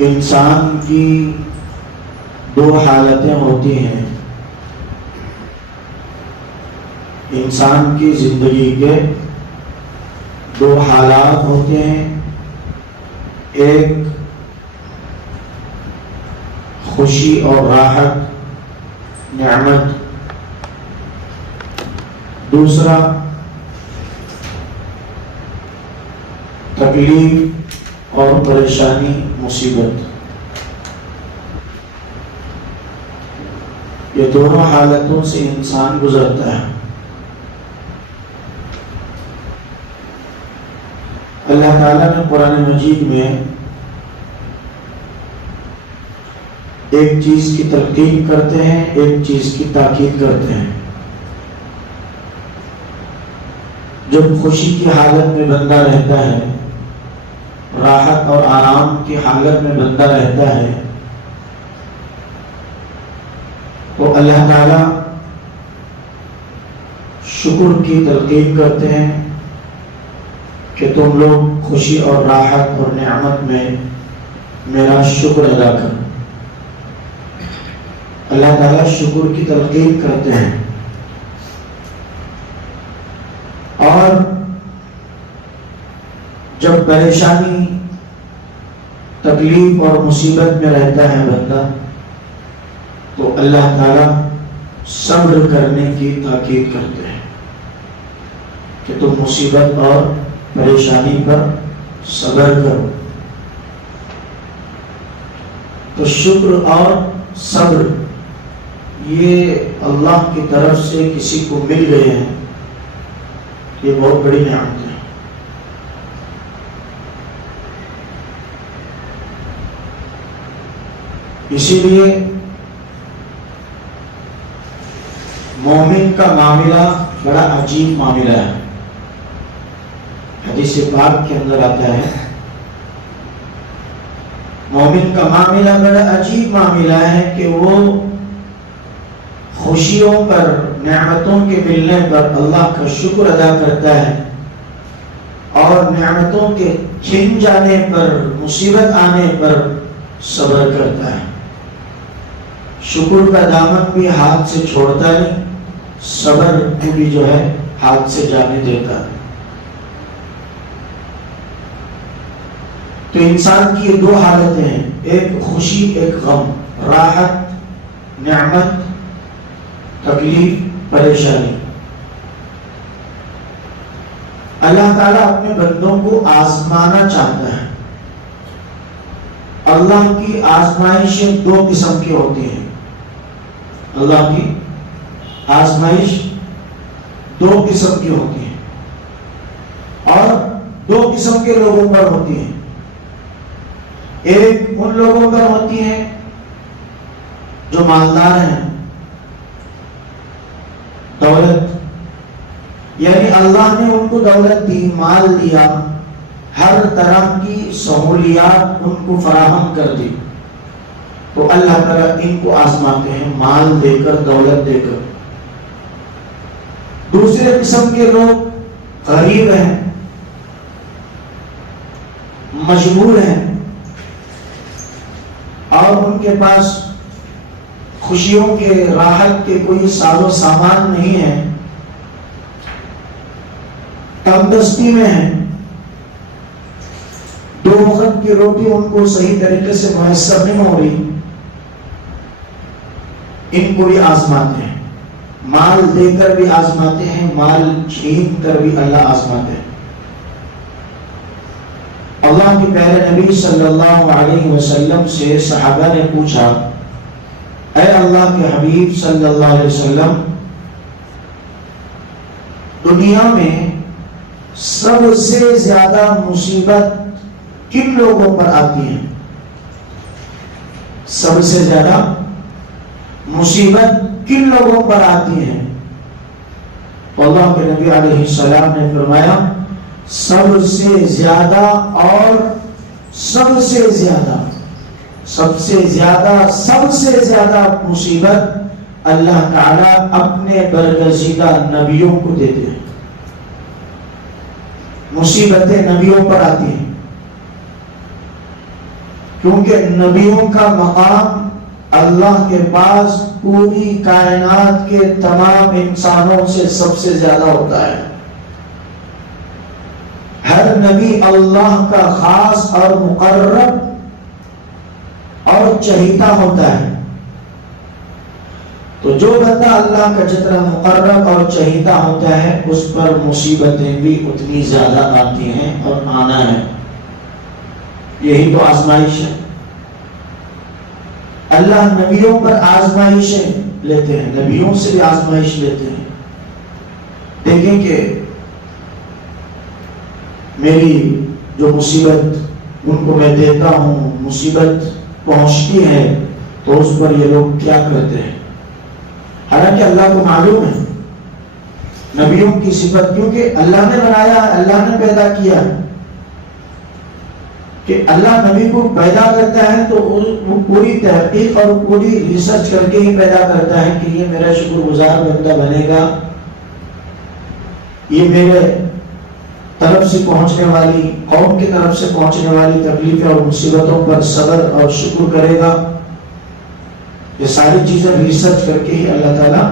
انسان کی دو حالتیں ہوتی ہیں. انسان کی زندگی کے دو حالات ہوتے ہیں. ایک خوشی اور راحت، نعمت. دوسرا تکلیف اور پریشانی، مصیبت. یہ دونوں حالتوں سے انسان گزرتا ہے. اللہ تعالیٰ نے قرآن مجید میں ایک چیز کی تلقین کرتے ہیں، ایک چیز کی تاکید کرتے ہیں. جب خوشی کی حالت میں بندہ رہتا ہے، راحت اور آرام کی حالت میں بندہ رہتا ہے، تو اللہ تعالیٰ شکر کی تلقین کرتے ہیں کہ تم لوگ خوشی اور راحت اور نعمت میں میرا شکر ادا کرو. اللہ تعالیٰ شکر کی تلقین کرتے ہیں. اور جب پریشانی، تکلیف اور مصیبت میں رہتا ہے بندہ، تو اللہ تعالیٰ صبر کرنے کی تاکید کرتے ہیں کہ تم مصیبت اور پریشانی پر صبر کرو. تو شکر اور صبر یہ اللہ کی طرف سے کسی کو مل گئے ہیں، یہ بہت بڑی نعمت ہے. اسی لیے مومن کا معاملہ بڑا عجیب معاملہ ہے. حدیث پاک کے اندر آتا ہے مومن کا معاملہ بڑا عجیب معاملہ ہے کہ وہ خوشیوں پر، نعمتوں کے ملنے پر اللہ کا شکر ادا کرتا ہے، اور نعمتوں کے چھن جانے پر، مصیبت آنے پر صبر کرتا ہے. شکر کا دامن بھی ہاتھ سے چھوڑتا نہیں، صبر کو بھی جو ہے ہاتھ سے جانے دیتا ہے. تو انسان کی یہ دو حالتیں ہیں، ایک خوشی، ایک غم، راحت، نعمت، تکلیف، پریشانی. اللہ تعالیٰ اپنے بندوں کو آزمانا چاہتا ہے. اللہ کی آزمائشیں دو قسم کی ہوتی ہیں. اللہ کی آزمائش دو قسم کی ہوتی ہیں، اور دو قسم کے لوگوں پر ہوتی ہیں. ایک ان لوگوں پر ہوتی ہیں جو مالدار ہیں، دولت، یعنی اللہ نے ان کو دولت دی، مال دیا، ہر طرح کی سہولیات ان کو فراہم کر دی، تو اللہ تعالیٰ ان کو آزماتے ہیں مال دے کر، دولت دے کر. دوسرے قسم کے لوگ غریب ہیں، مجبور ہیں، اور ان کے پاس خوشیوں کے، راحت کے کوئی ساز و سامان نہیں ہے، تنگ دستی میں ہیں، دو وقت کی روٹی ان کو صحیح طریقے سے میسر نہیں ہو رہی. ان کو بھی آزماتے ہیں، مال دے کر بھی آزماتے ہیں، مال چھین کر بھی اللہ آزماتے ہیں. اللہ کے پیارے نبی صلی اللہ علیہ وسلم سے صحابہ نے پوچھا، اے اللہ کے حبیب صلی اللہ علیہ وسلم، دنیا میں سب سے زیادہ مصیبت کن لوگوں پر آتی ہے؟ سب سے زیادہ مصیبت کن لوگوں پر آتی ہے؟ اللہ کے نبی علیہ السلام نے فرمایا، سب سے زیادہ اور سب سے زیادہ، سب سے زیادہ، سب سے زیادہ مصیبت اللہ تعالیٰ اپنے برگزیدہ نبیوں کو دیتے ہیں. مصیبتیں نبیوں پر آتی ہیں. کیونکہ نبیوں کا مقام اللہ کے پاس پوری کائنات کے تمام انسانوں سے سب سے زیادہ ہوتا ہے. ہر نبی اللہ کا خاص اور مقرب اور چہیتا ہوتا ہے. تو جو بندہ اللہ کا جتنا مقرب اور چہیتا ہوتا ہے اس پر مصیبتیں بھی اتنی زیادہ آتی ہیں اور آنا ہے. یہی تو آزمائش ہے. اللہ نبیوں پر آزمائشیں لیتے ہیں, نبیوں سے بھی آزمائش لیتے ہیں. دیکھیں کہ میری جو مصیبت ان کو میں دیتا ہوں, مصیبت پہنچتی ہے تو اس پر یہ لوگ کیا کرتے ہیں. حالانکہ اللہ کو معلوم ہے نبیوں کی صفت, کیونکہ اللہ نے بنایا, اللہ نے پیدا کیا, کہ اللہ نبی کو پیدا کرتا ہے تو وہ پوری تحقیق اور پوری ریسرچ کر کے ہی پیدا کرتا ہے کہ یہ میرا شکر گزار بندہ بنے گا, یہ میرے طرف سے پہنچنے والی, قوم کی طرف سے پہنچنے والی تکلیفیں اور مصیبتوں پر صبر اور شکر کرے گا. یہ ساری چیزیں ریسرچ کر کے ہی اللہ تعالیٰ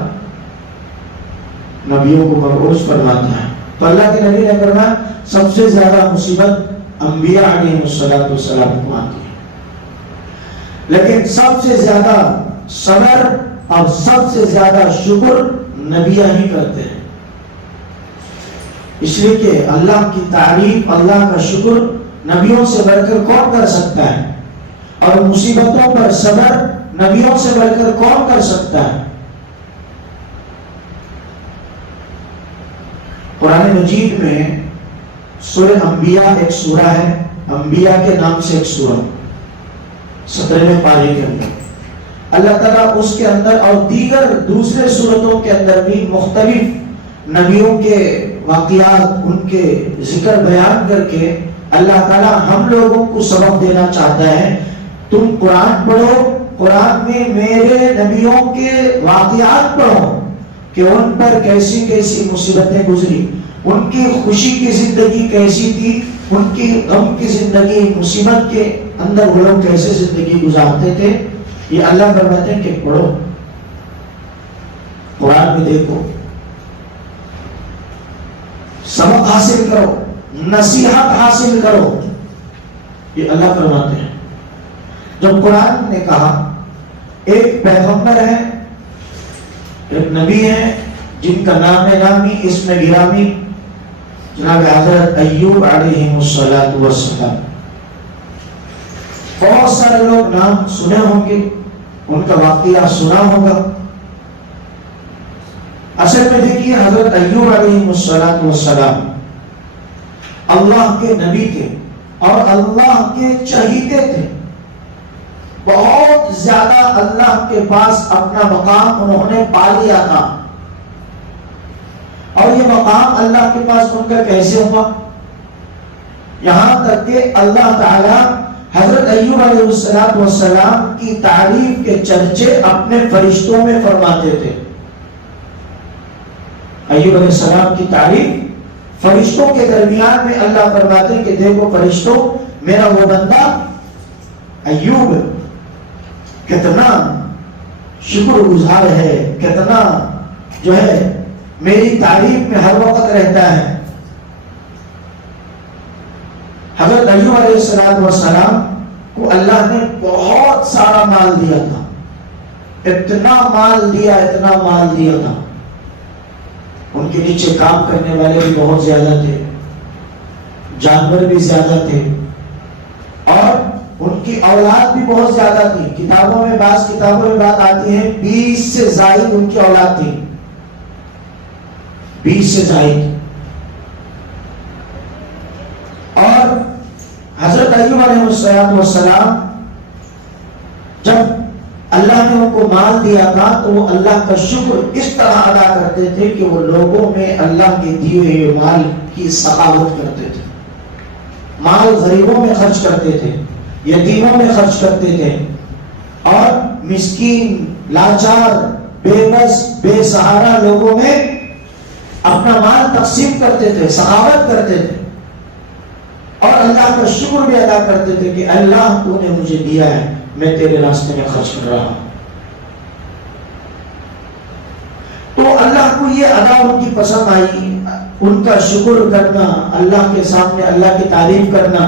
نبیوں کو مبعوث فرماتا ہے. تو اللہ کے نبی نے فرمایا سب سے زیادہ مصیبت انبیاء علیہ السلام کو آتی ہے, لیکن سب سے زیادہ صبر اور سب سے زیادہ شکر نبیاں ہی کرتے ہیں. اس لیے کہ اللہ کی تعریف, اللہ کا شکر نبیوں سے بڑھ کر کون کر سکتا ہے, اور مصیبتوں پر صبر نبیوں سے بڑھ کر کون کر سکتا ہے. قرآن مجید میں سورہ انبیاء ایک سورہ ہے, انبیاء کے نام سے ایک سورہ 17ویں پارے کے اندر اللہ تعالیٰ اس کے اندر اور دیگر دوسرے سورتوں کے اندر بھی مختلف نبیوں کے واقعات, ان کے ذکر بیان کر کے اللہ تعالیٰ ہم لوگوں کو سبق دینا چاہتا ہے. تم قرآن پڑھو, قرآن میں میرے نبیوں کے واقعات پڑھو کہ ان پر کیسی کیسی مصیبتیں گزری, ان کی خوشی کی زندگی کیسی تھی, ان کی غم کی زندگی, مصیبت کے اندر وہ لوگ کیسے زندگی گزارتے تھے. یہ اللہ فرماتے ہیں کہ پڑھو, قرآن میں دیکھو, سبق حاصل کرو, نصیحت حاصل کرو. یہ اللہ فرماتے ہیں. جب قرآن نے کہا ایک پیغمبر ہے, ایک نبی ہے جن کا نام نامی, اسم گرامی جناب حضرت ایوب علیہ السلام. بہت سارے لوگ نام سنے ہوں گے, ان کا واقعہ سنا ہوگا. اصل میں دیکھیے حضرت ایوب علیہ السلام اللہ کے نبی تھے اور اللہ کے چہیتے تھے. بہت زیادہ اللہ کے پاس اپنا مقام انہوں نے پا لیا تھا. اور یہ مقام اللہ کے پاس ان کا کیسے ہوا, یہاں تک کہ اللہ تعالی حضرت ایوب علیہ السلام کی تعریف کے چرچے اپنے فرشتوں میں فرماتے تھے. ایوب علیہ السلام کی تعریف فرشتوں کے درمیان میں اللہ فرماتے کہ دیکھو فرشتوں, میرا وہ بندہ ایوب کتنا شکر گزار ہے, کتنا جو ہے میری تعریف میں ہر وقت رہتا ہے. حضرت ایوب علیہ السلام کو اللہ نے بہت سارا مال دیا تھا, اتنا مال دیا, اتنا مال دیا تھا. ان کے نیچے کام کرنے والے بھی بہت زیادہ تھے, جانور بھی زیادہ تھے, اور ان کی اولاد بھی بہت زیادہ تھی. کتابوں میں, بعض کتابوں میں بات آتی ہے 20 سے زائد ان کی اولاد تھی, 20 سے زائد. اور حضرت ایوب علیہ السلام جب اللہ نے ان کو مال دیا تھا تو وہ اللہ کا شکر اس طرح ادا کرتے تھے کہ وہ لوگوں میں اللہ کے دیے ہوئے مال کی سخاوت کرتے تھے, مال غریبوں میں خرچ کرتے تھے, یتیموں میں خرچ کرتے تھے, اور مسکین, لاچار, بے بس, بے سہارا لوگوں میں اپنا مال تقسیم کرتے تھے, سخاوت کرتے تھے. اور اللہ کا شکر بھی ادا کرتے تھے کہ اللہ تو نے مجھے دیا ہے، میں تیرے راستے میں خرچ کر رہا ہوں۔ تو اللہ کو یہ ادا ان کی پسند آئی، ان کا شکر کرنا، اللہ کے سامنے اللہ کی تعریف کرنا،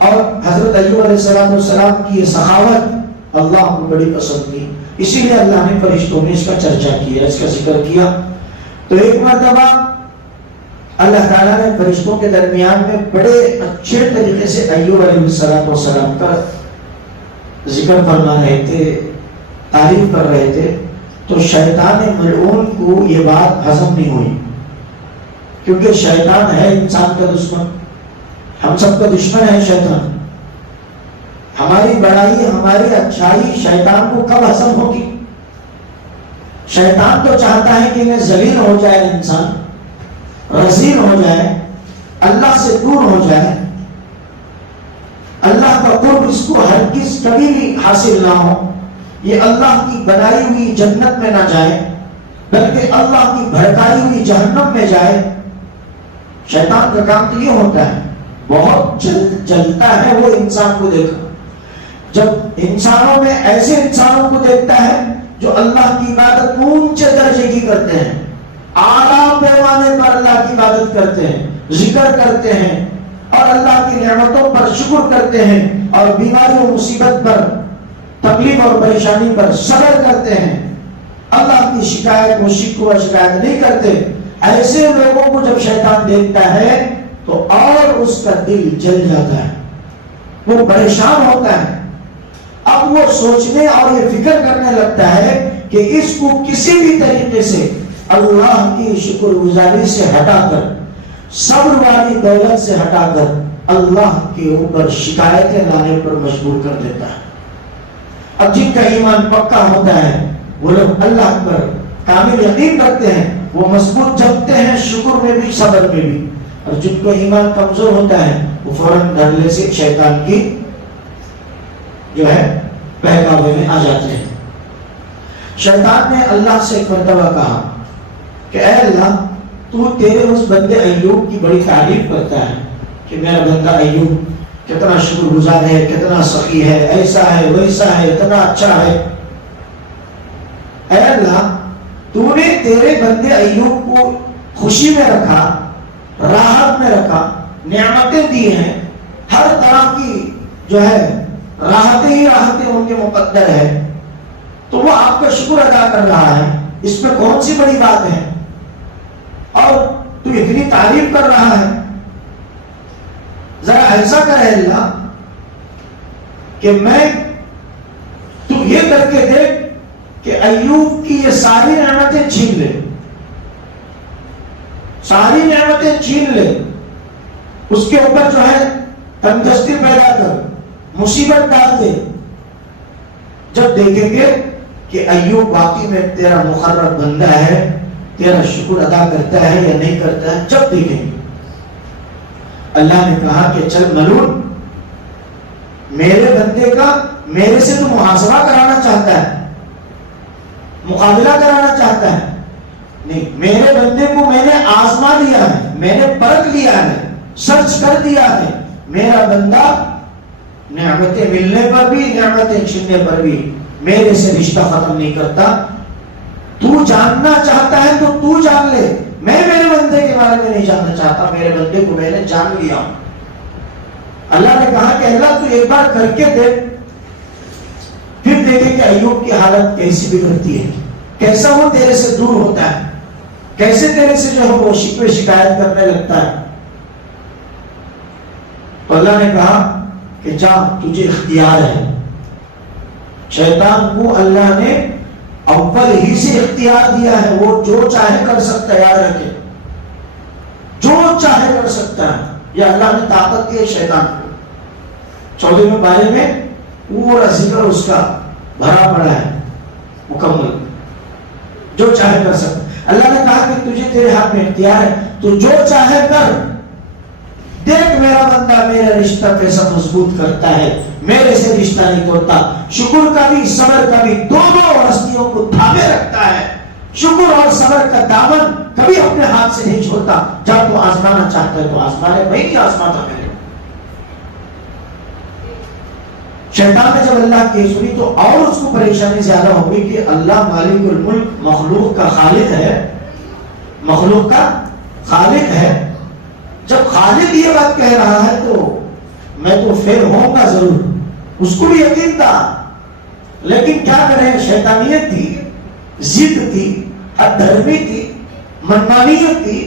اور حضرت ایوب علیہ السلام کی یہ سخاوت اللہ کو بڑی پسند کی۔ اسی لیے اللہ نے فرشتوں میں اس کا چرچا کیا، اس کا ذکر کیا۔ تو ایک مرتبہ اللہ تعالیٰ نے فرشتوں کے درمیان میں بڑے اچھے طریقے سے ایوب علیہ السلام کا ذکر فرما رہے تھے، تعریف کر رہے تھے، تو شیطان ملعون کو یہ بات ہضم نہیں ہوئی، کیونکہ شیطان ہے انسان کا دشمن، ہم سب کا دشمن ہے شیطان۔ ہماری بڑائی، ہماری اچھائی شیطان کو کب ہضم ہوگی؟ شیطان تو چاہتا ہے کہ میں ذلیل ہو جائے انسان، رذیل ہو جائے، اللہ سے دور ہو جائے، اللہ کا قرب اس کو ہرگز کبھی بھی حاصل نہ ہو، یہ اللہ کی بنائی ہوئی جنت میں نہ جائے بلکہ اللہ کی بھڑکائی ہوئی جہنم میں جائے۔ شیطان کا کام تو یہ ہوتا ہے، بہت جلتا ہے وہ انسان کو دیکھا، جب انسانوں میں ایسے انسانوں کو دیکھتا ہے جو اللہ کی عبادت اونچے درجے کی کرتے ہیں، اعلیٰ پیمانے پر اللہ کی عبادت کرتے ہیں، ذکر کرتے ہیں اور اللہ کی نعمتوں پر شکر کرتے ہیں، اور بیماری و مصیبت پر، تکلیف اور پریشانی پر صبر کرتے ہیں، اللہ کی شکایت و شکوہ شکایت نہیں کرتے۔ ایسے لوگوں کو جب شیطان دیکھتا ہے تو اور اس کا دل جل جاتا ہے، وہ پریشان ہوتا ہے۔ اب وہ سوچنے اور یہ فکر کرنے لگتا ہے کہ اس کو کسی بھی طریقے سے اللہ کی شکر گزاری سے ہٹا کر، صبر والی دولت سے ہٹا کر اللہ کے اوپر شکایتیں لانے پر مجبور کر دیتا ہے۔ اب جن کا ایمان پکا ہوتا ہے وہ لوگ اللہ پر کامل یقین رکھتے ہیں، وہ مضبوط جمتے ہیں شکر میں بھی صبر میں بھی، اور جن کو ایمان کمزور ہوتا ہے وہ فوراً دھڑلے سے شیطان کی جو ہے بہکاوے میں آ جاتے ہیں۔ شیطان نے اللہ سے ایک مرتبہ کہا کہ اے اللہ، تو تیرے اس بندے ایوب کی بڑی تعریف کرتا ہے کہ میرا بندہ ایوب کتنا شکر گزار ہے، کتنا سخی ہے، ایسا ہے ویسا ہے، اتنا اچھا ہے۔ اے اللہ، تو نے تیرے بندے ایوب کو خوشی میں رکھا، راحت میں رکھا، نعمتیں دی ہیں، ہر طرح کی جو ہے راحتیں ہی راحتیں ان کے مقدر ہے، تو وہ آپ کا شکر ادا کر رہا ہے، اس میں کون سی بڑی بات ہے؟ اور تو اتنی تعریف کر رہا ہے، ذرا ایسا کرے اللہ کہ تو یہ کر کے دیکھ کہ ایوب کی یہ ساری نعمتیں چھین لے، ساری نعمتیں چھین لے، اس کے اوپر جو ہے تنگستی پیدا کر، مصیبت ڈال دے۔ جب دیکھیں گے کہ ایوب واقعی میں تیرا مقرب بندہ ہے، تیرا شکر ادا کرتا ہے یا نہیں کرتا ہے، جب دیکھیں گے۔ اللہ نے کہا کہ چل ملعون، میرے بندے کا میرے سے تو محاسبہ کرانا چاہتا ہے، مقابلہ کرانا چاہتا ہے، نہیں، میرے بندے کو میں نے آزما لیا ہے، میں نے پرکھ لیا ہے، سرچ کر دیا ہے، میرا بندہ نعمتیں ملنے پر بھی نعمتیں چھننے پر بھی میرے سے رشتہ ختم نہیں کرتا۔ تو جاننا چاہتا ہے تو تو جان لے، میں میرے بندے کے بارے میں نہیں جاننا چاہتا، میرے بندے کو میں نے جان لیا ہوں۔ اللہ نے کہا کہ اللہ تو ایک بار کر کے دیکھ، پھر دیکھیں کہ ایوب کی حالت کیسی بگڑتی ہے، کیسا وہ تیرے سے دور ہوتا ہے، کیسے تیرے سے جو ہے وہ شکوے شکایت کرنے لگتا ہے۔ تو اللہ نے کہا کہ جا، تجھے اختیار ہے۔ شیطان کو اللہ نے اول ہی سے اختیار دیا ہے، وہ جو چاہے کر سکتا ہے، یاد رکھے، جو چاہے کر سکتا ہے، یہ اللہ نے طاقت دی ہے شیطان کو۔ 14ویں بارے میں پورا ذکر اس کا بھرا پڑا ہے مکمل، جو چاہے کر سکتا ہے۔ اللہ نے کہا کہ تجھے تیرے ہاتھ میں اختیار ہے، تو جو چاہے کر، دیکھ میرا بندہ میرا رشتہ کیسا مضبوط کرتا ہے، میرے سے رشتہ نہیں توڑتا، شکر کا بھی صبر کا بھی دونوں ہستیوں کو تھامے رکھتا ہے، شکر اور صبر کا دامن کبھی اپنے ہاتھ سے نہیں چھوڑتا۔ جب تو آزمانا چاہتا ہے تو آزما لے، میں نہیں آزماتا میرے، شیطان نے جب اللہ کی سنی تو اور اس کو پریشانی زیادہ ہو گئی کہ اللہ مالک الملک مخلوق کا خالق ہے، مخلوق کا خالق ہے، جب خالق یہ بات کہہ رہا ہے تو میں تو فیل ہوں گا ضرور. اس کو بھی یقین تھا، لیکن کیا کریں، شیطانیت تھی، ضد تھی، حد دھرمی تھی، منمانیت تھی،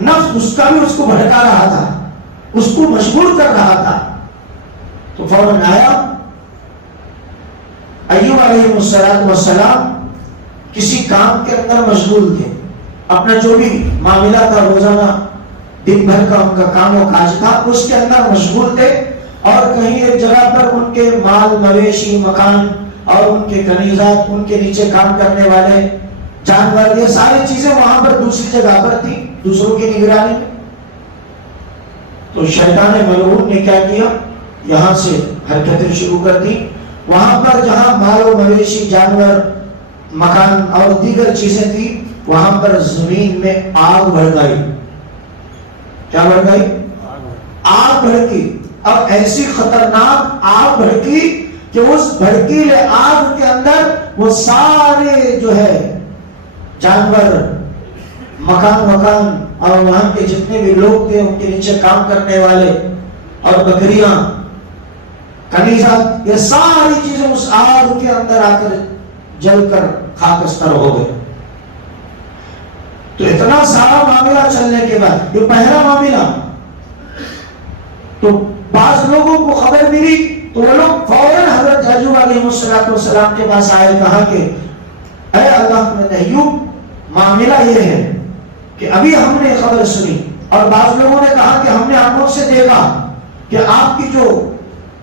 نفس اس کا بھی اس کو بھڑکا رہا تھا، اس کو مشغول کر رہا تھا. تو فوراً آیا. ایوب علیہ السلام کسی کام کے اندر مشغول تھے، اپنا جو بھی معاملہ تھا روزانہ دن بھر کا ان کا کام و کاج تھا اس کے اندر مشغول تھے، اور کہیں ایک جگہ پر ان کے مال مویشی مکان اور ان کے کنیزات، ان کے نیچے کام کرنے والے جانور، یہ ساری چیزیں وہاں پر دوسری جگہ پر تھی دوسروں کی نگرانی میں. تو شیطان ملعون نے کیا کیا، یہاں سے حرکتیں شروع کر دی. وہاں پر جہاں مال و مویشی جانور مکان اور دیگر چیزیں تھی وہاں پر زمین میں آگ بڑھ گئی. کیا بڑھ گئی؟ آگ بھڑکی. اب ایسی خطرناک آگ بھڑکی کہ اس بھڑکیلے آگ کے اندر وہ سارے جو ہے جانور مکان اور وہاں کے جتنے بھی لوگ تھے ان کے نیچے کام کرنے والے اور بکریاں کنیزات، یہ ساری چیزیں اس آگ کے اندر آ کر جل کر خاکستر ہو گئے. تو اتنا سارا معاملہ چلنے کے بعد یہ پہلا معاملہ، تو بعض لوگوں کو خبر ملی تو وہ لوگ فوراً حضرت ایوب علیہ السلام کے پاس آئے، کہا کہ اے اللہ کے ایوب، معاملہ یہ ہے کہ ابھی ہم نے خبر سنی، اور بعض لوگوں نے کہا کہ ہم نے آنکھوں سے دیکھا کہ آپ کی جو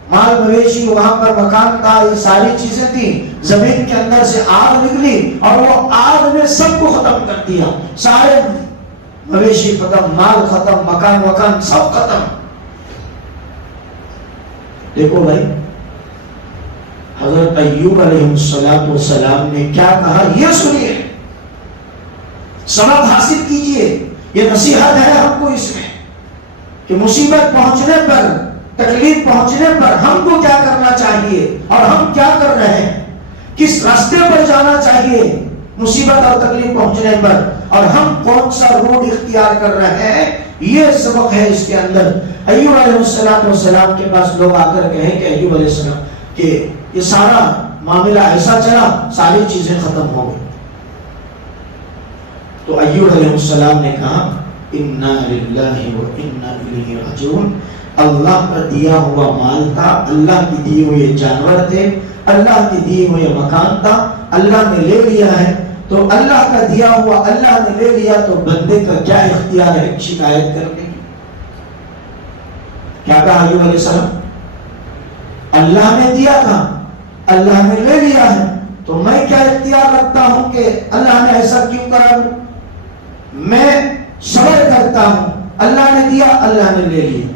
مال مویشی وہاں پر مکان تھا، یہ ساری چیزیں تھیں، زمین کے اندر سے آگ نکلی اور وہ آگ نے سب کو ختم کر دیا، سارے مویشی ختم، مال ختم، مکان سب ختم. دیکھو بھائی حضرت ایوب علیہ السلام نے کیا کہا، یہ سنیے، سبق حاصل کیجئے. یہ نصیحت ہے ہم کو اس میں کہ مصیبت پہنچنے پر، تکلیف پہنچنے پر ہم کو کیا کرنا چاہیے اور ہم کیا کر رہے ہیں، کس راستے پر جانا چاہیے مصیبت اور تکلیف پہنچنے پر، اور ہم کون سا روڈ اختیار کر رہے ہیں. یہ سبق ہے اس کے اندر. ایوب علیہ السلام کے پاس لوگ آ کر کہیں کہ ایوب علیہ السلام کہ یہ سارا معاملہ ایسا چلا، ساری چیزیں ختم ہو گئی. تو ایوب علیہ السلام نے کہا انا للہ و انا الیہ راجعون. اللہ کا دیا ہوا مال تھا، اللہ کی دیے ہوئے جانور تھے، اللہ کی دیے ہوئے مکان تھا، اللہ نے لے لیا ہے. تو اللہ کا دیا ہوا اللہ نے لے لیا تو بندے کا کیا اختیار ہے شکایت کرنے کی. کیا کہا ایوب علیہ السلام، اللہ نے دیا تھا، اللہ نے لے لیا ہے، تو میں کیا اختیار رکھتا ہوں کہ اللہ نے ایسا کیوں کرا. میں صبر کرتا ہوں، اللہ نے دیا، اللہ نے لے لیا.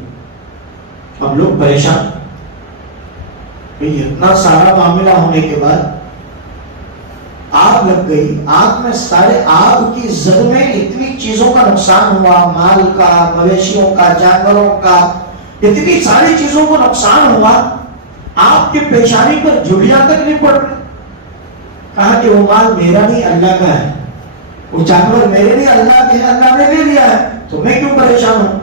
اب لوگ پریشان. اتنا سارا معاملہ ہونے کے بعد آگ لگ گئی. آگ میں سارے آگ کی زد میں اتنی چیزوں کا نقصان ہوا، مال کا، مویشیوں کا، جانوروں کا، اتنی ساری چیزوں کو نقصان ہوا. آپ کی پیشانی پر جھڑیاں تک نہیں پڑ رہی. کہا کہ وہ مال میرا نہیں اللہ کا ہے، وہ جانور میرے نہیں اللہ کے ہیں، اللہ نے لے لیا ہے، تو میں کیوں پریشان ہوں.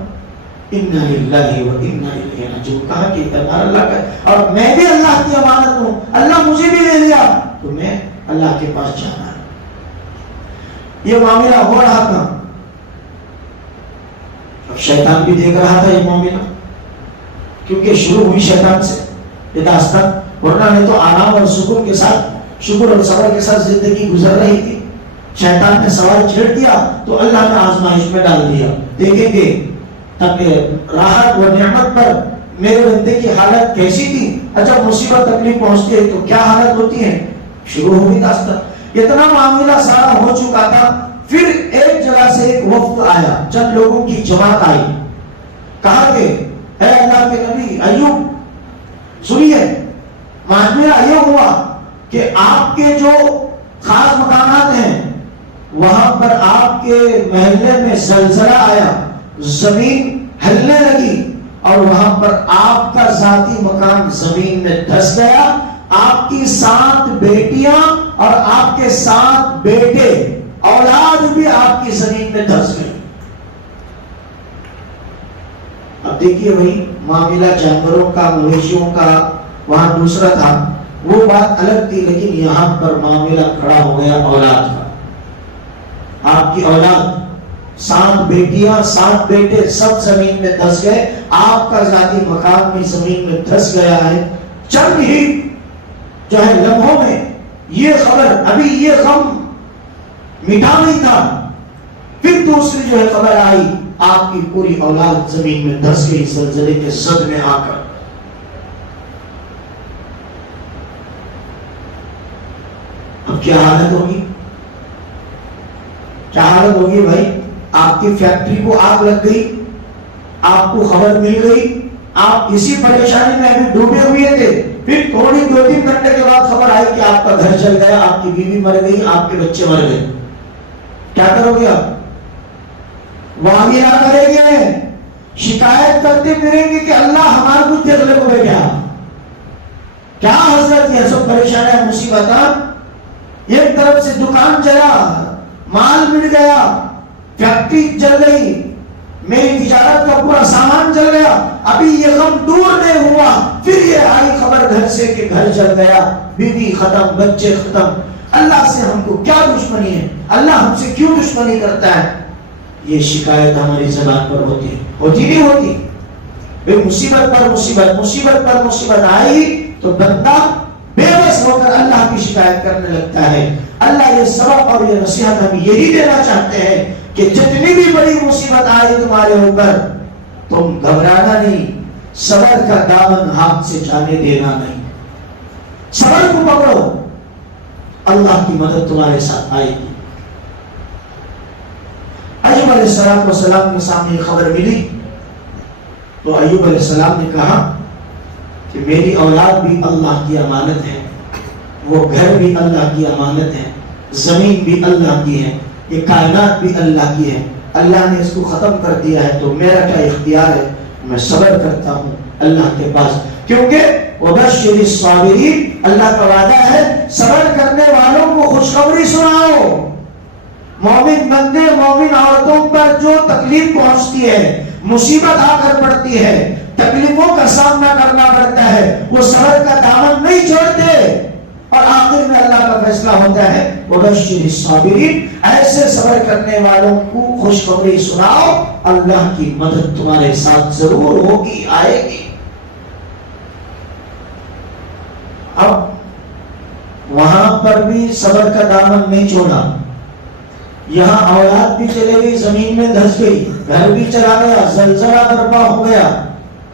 انا للہ و انا الیہ راجعون. کہا کہ اللہ کا ہے اور میں بھی اللہ کی امانت ہوں، اللہ مجھے بھی لے لیا تو میں اللہ کے پاس جانا ہے. یہ معاملہ ہو رہا تھا. اب شیطان بھی دیکھ رہا تھا یہ معاملہ، کیونکہ شروع ہوئی شیطان سے یہ داستان، ورنہ نہیں تو آرام اور سکون کے ساتھ، شکر اور صبر کے ساتھ زندگی گزر رہی تھی. شیطان نے سوال چھیڑ دیا تو اللہ نے آزمائش میں ڈال دیا. دیکھیں گے تاکہ راحت و نعمت پر میرے بندے کی حالت کیسی تھی، جب مصیبت تکلیف پہنچتی ہے تو کیا حالت ہوتی ہے. شروع ہوئی داستان. اتنا معاملہ سارا ہو چکا تھا. پھر ایک جگہ سے ایک وفد آیا، چند لوگوں کی جماعت آئی. کہا کہ اے اللہ کے نبی ایوب سنیے، معاملہ یہ ہوا کہ آپ کے جو خاص مکانات ہیں وہاں پر آپ کے محلے میں زلزلہ آیا، زمین ہلنے لگی اور وہاں پر آپ کا ذاتی مکان زمین میں دھس گیا، آپ کی 7 بیٹیاں اور آپ کے 7 بیٹے اولاد بھی آپ کی زمین میں دھس گئے۔ اب دیکھیے بھائی معاملہ جانوروں کا، مویشیوں کا وہاں دوسرا تھا، وہ بات الگ تھی، لیکن یہاں پر معاملہ کھڑا ہو گیا اولاد کا۔ آپ کی اولاد 7 بیٹیاں 7 بیٹے سب زمین میں دھس گئے، آپ کا ذاتی مکان بھی زمین میں دھس گیا ہے۔ چند ہی جو ہے لمحوں میں یہ خبر، ابھی یہ غم مٹا نہیں تھا، پھر دوسری جو ہے خبر آئی، آپ کی پوری اولاد زمین میں دھس گئی زلزلے کے زد میں آ کر۔ اب کیا حالت ہوگی؟ کیا حالت ہوگی بھائی؟ آپ کی فیکٹری کو آگ لگ گئی، آپ کو خبر مل گئی، آپ کسی پریشانی میں ابھی ڈوبے ہوئے تھے، پھر تھوڑی 2-3 گھنٹے کے بعد خبر آئی کہ آپ کا گھر جل گیا، آپ کی بیوی مر گئی، آپ کے بچے مر گئے، کیا کرو گے آپ؟ واگی نہ کریں گے، شکایت کرتے پھریں گے کہ اللہ ہمارا کچھ دیکھنے کو بیٹھا، کیا حضرت یہ سب پریشانیاں مصیبت؟ ایک طرف سے دکان چلا، مال مل گیا، فیکٹری چل گئی، میری تجارت کا پورا سامان چل گیا، ابھی یہ غم دور نہیں ہوا، پھر یہ آئی خبر گھر سے کہ گھر چل گیا، بیوی ختم، بچے ختم۔ اللہ سے ہم کو کیا دشمنی ہے؟ اللہ ہم سے کیوں دشمنی کرتا ہے؟ یہ شکایت ہماری زبان پر ہوتی ہے، ہوتی نہیں ہوتی؟ بے مصیبت پر مصیبت، مصیبت پر مصیبت آئی تو بندہ بے بس ہو کر اللہ کی شکایت کرنے لگتا ہے۔ اللہ یہ سبق اور یہ نصیحت ہم یہی دینا چاہتے ہیں کہ جتنی بھی بڑی مصیبت آئی تمہارے اوپر، تم گھبرانا نہیں، صبر کا دامن ہاتھ سے جانے دینا نہیں، صبر کو پکڑو، اللہ کی مدد تمہارے ساتھ آئے گی۔ ایوب علیہ السلام کے سامنے خبر ملی تو ایوب علیہ السلام نے کہا کہ میری اولاد بھی اللہ کی امانت ہے، وہ گھر بھی اللہ کی امانت ہے، زمین بھی اللہ کی ہے، یہ کائنات بھی اللہ کی ہے، اللہ نے اس کو ختم کر دیا ہے تو میرا کیا اختیار ہے؟ میں صبر کرتا ہوں اللہ کے پاس، کیونکہ وبشر الصابرین، اللہ کا وعدہ ہے صبر کرنے والوں کو خوشخبری سناؤ۔ مومن بندے مومن عورتوں پر جو تکلیف پہنچتی ہے، مصیبت آ کر پڑتی ہے، تکلیفوں کا سامنا کرنا پڑتا ہے، وہ صبر کا دامن نہیں چھوڑتے، اور آخر میں اللہ کا فیصلہ ہوتا ہے وبشر الصابرین، ایسے صبر کرنے والوں کو خوشخبری سناؤ، اللہ کی مدد تمہارے ساتھ ضرور ہوگی، آئے گی۔ اب وہاں پر بھی صبر کا دامن نہیں چھوڑا، یہاں اولاد بھی چلے گئی، زمین میں دھس گئی، گھر بھی چلا گیا، زلزلہ برپا ہو گیا،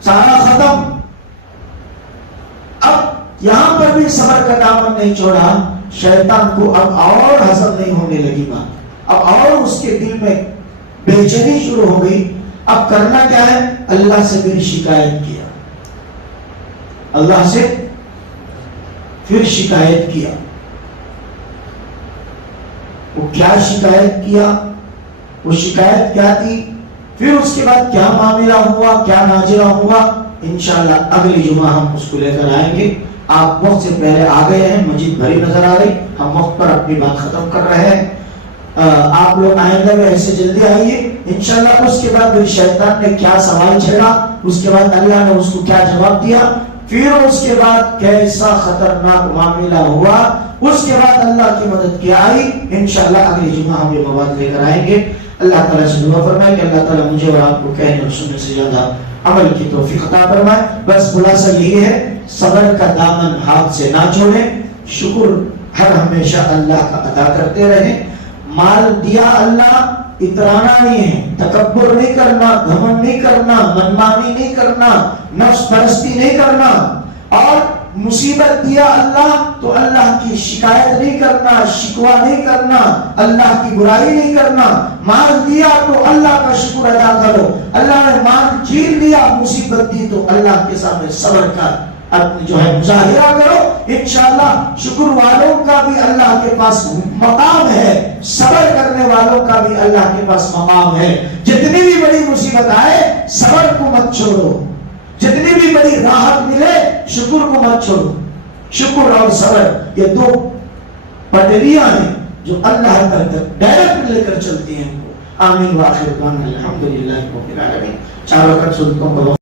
سارا ختم۔ اب یہاں پر بھی صبر کا دامن نہیں چھوڑا، شیطان کو اب اور ہضم نہیں ہونے لگی بات، اب اور اس کے دل میں بے چینی شروع ہو گئی۔ اب کرنا کیا ہے؟ اللہ سے پھر شکایت کیا، اللہ سے پھر شکایت کیا۔ وہ کیا شکایت کیا؟ وہ شکایت کیا تھی؟ پھر اس کے بعد کیا معاملہ ہوا، کیا ناجرہ ہوا، انشاءاللہ اگلی جمعہ ہم اس کو لے کر آئیں گے۔ آپ وقت سے پہلے آ گئے ہیں، مسجد بھری نظر آ رہی، ہم وقت پر اپنی بات ختم کر رہے ہیں۔ آپ لوگ آئندہ میں ایسے جلدی آئیے انشاءاللہ۔ اس کے بعد پھر شیطان نے کیا سوال چھیڑا، اس کے بعد اللہ نے اس کو کیا جواب دیا، پھر اس کے بعد کیسا خطرناک معاملہ ہوا، اس کے بعد اللہ کی مدد کیا آئی، انشاءاللہ اگلی جمعہ ہم یہ مواد لے کر آئیں گے۔ اللہ تعالیٰ سے دعا فرمائے کہ اللہ تعالیٰ مجھے اور آپ کو کہنے اور سننے سے زیادہ عمل کی توفیق عطا فرمائے۔ بس خلاصہ یہی ہے، صبر کا دامن ہاتھ سے نہ چھوڑیں، شکر ہر ہمیشہ اللہ کا ادا کرتے رہیں۔ مال دیا اللہ، اترانا نہیں ہے، تکبر نہیں کرنا، گھمنڈ نہیں کرنا، منمانی نہیں کرنا، نفس پرستی نہیں کرنا، اور مصیبت دیا اللہ تو اللہ کی شکایت نہیں کرنا، شکوہ نہیں کرنا، اللہ کی برائی نہیں کرنا۔ مال دیا تو اللہ کا شکر ادا کرو، اللہ نے مال چھین لیا، مصیبت دی تو اللہ کے سامنے صبر کر اپنی جو ہے مظاہرہ کرو، انشاءاللہ شکر والوں کا بھی اللہ کے پاس مقام ہے، صبر کرنے والوں کا بھی اللہ کے پاس مقام ہے۔ جتنی بھی بڑی مصیبت آئے صبر کو مت چھوڑو، جتنی بھی بڑی راحت ملے شکر کو مت چھوڑو. شکر اور صبر یہ دو پٹریاں ہیں جو اللہ تک ڈائریکٹ لے کر چلتی ہیں. آمین. وآخر دعوانا الحمدللہ رب العالمین. 4 وقت سنتوں کو